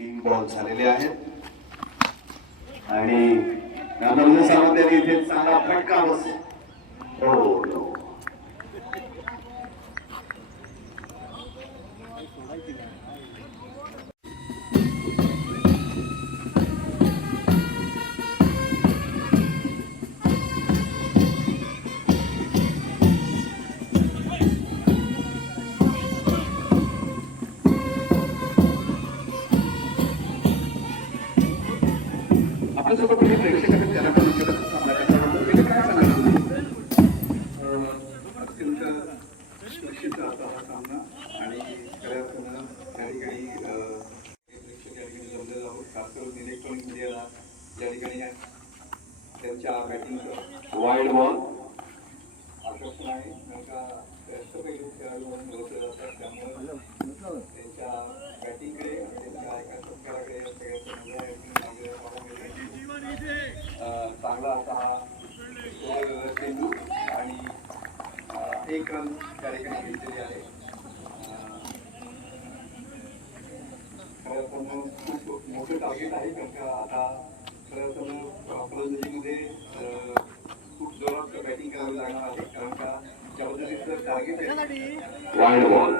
3 ball झालेले आहेत आणि नवल सावंत यांनी इथे चांगला फटका बसला. हो आपल्यासोबत काही प्रेक्षक आहेत त्यांना पण विचारत सामना कसा होतो ते काय सांगाल तुम्ही? अत्यंत सुरक्षित असा हा सामना आणि खऱ्या अर्थानं त्या ठिकाणी प्रेक्षक या ठिकाणी जमलेलो आहोत. खास करून इलेक्ट्रॉनिक मीडियाला या ठिकाणी त्यांच्या बॅटिंगचं वाईड बॉल आकर्षण आहे. कारण का पैलू खेळाडू म्हणून ओळखले जातात, त्यामुळे त्यांच्या बॅटिंगकडे त्यांच्या एका षटकाराकडे चांगला असा हा चेंडू आणि 1 रन त्या ठिकाणी घेतलेली आहे. खरं अर्थानं खूप मोठं टार्गेट आहे, कारण का आता खरं अर्थानं फलंदाजीमध्ये खूप जोरात बॅटिंग करावी लागणार आहे, कारण का ज्या पद्धतीचं टार्गेट आहे वाईड बॉल